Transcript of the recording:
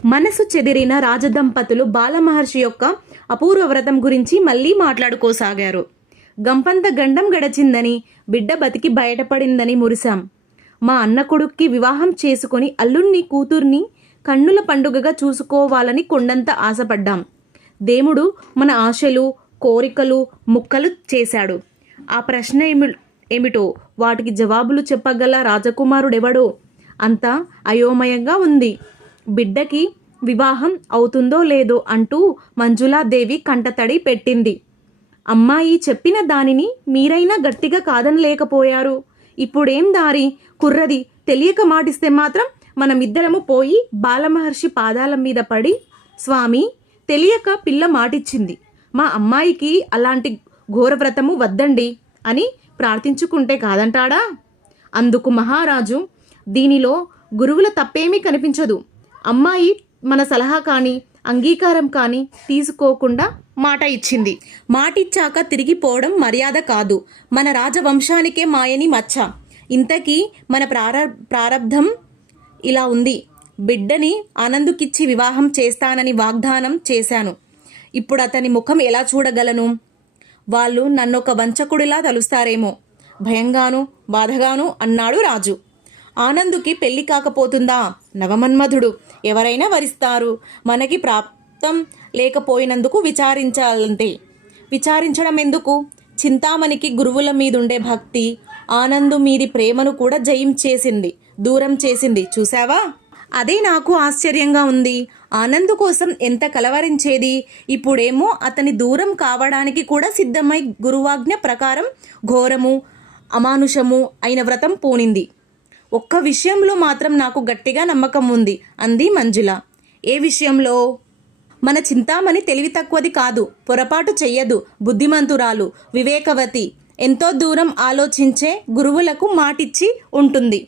మనసు చెదిరిన రాజదంపతులు బాలమహర్షి యొక్క అపూర్వ వ్రతం గురించి మళ్ళీ మాట్లాడుకోసాగారు. గంపంత గండం గడచిందని, బిడ్డ బతికి బయటపడిందని మురిశాం. మా అన్న కొడుక్కి వివాహం చేసుకొని అల్లుణ్ణి కూతుర్ని కన్నుల పండుగగా చూసుకోవాలని కొండంత ఆశపడ్డాం. దేవుడు మన ఆశలు, కోరికలు ముక్కలు చేశాడు. ఆ ప్రశ్న ఏమిటో, వాటికి జవాబులు చెప్పగల రాజకుమారుడెవడో అంతా అయోమయంగా ఉంది. బిడ్డకి వివాహం అవుతుందో లేదో అంటూ మంజులాదేవి కంటతడి పెట్టింది. అమ్మాయి చెప్పిన దానిని మీరైనా గట్టిగా కాదనలేకపోయారు. ఇప్పుడేం దారి? కుర్రది తెలియక మాటిస్తే మాత్రం మనమిద్దరము పోయి బాలమహర్షి పాదాల మీద పడి, స్వామి, తెలియక పిల్ల మాటిచ్చింది, మా అమ్మాయికి అలాంటి ఘోరవ్రతము వద్దండి అని ప్రార్థించుకుంటే కాదంటాడా? అందుకు మహారాజు, దీనిలో గురువుల తప్పేమీ కనిపించదు. అమ్మాయి మన సలహా కానీ అంగీకారం కానీ తీసుకోకుండా మాట ఇచ్చింది. మాటిచ్చాక తిరిగిపోవడం మర్యాద కాదు. మన రాజవంశానికే మాయని మచ్చ. ఇంతకీ మన ప్రారబ్ధం ఇలా ఉంది. బిడ్డని ఆనందుకిచ్చి వివాహం చేస్తానని వాగ్దానం చేశాను. ఇప్పుడు అతని ముఖం ఎలా చూడగలను? వాళ్ళు నన్నొక వంచకుడిలా తలుస్తారేమో భయంగాను బాధగాను అన్నాడు రాజు. ఆనందుకి పెళ్లి కాకపోతుందా? నవమన్మధుడు, ఎవరైనా వరిస్తారు. మనకి ప్రాప్తం లేకపోయినందుకు విచారించాలంతే. విచారించడం ఎందుకు? చింతామణికి గురువుల మీదుండే భక్తి ఆనందు మీది ప్రేమను కూడా జయించేసింది, దూరం చేసింది. చూసావా? అదే నాకు ఆశ్చర్యంగా ఉంది. ఆనందు కోసం ఎంత కలవరించేది, ఇప్పుడేమో అతని దూరం కావడానికి కూడా సిద్ధమై గురువాజ్ఞ ప్రకారం ఘోరము అమానుషము అయిన వ్రతం పూనింది. ఒక్క విషయంలో మాత్రం నాకు గట్టిగా నమ్మకం ఉంది అంది మంజుల. ఏ విషయంలో? మన చింతామణి తెలివి తక్కువది కాదు, పొరపాటు చెయ్యదు, బుద్ధిమంతురాలు, వివేకవతి, ఎంతో దూరం ఆలోచించే గురువులకు మాటిచ్చి ఉంటుంది.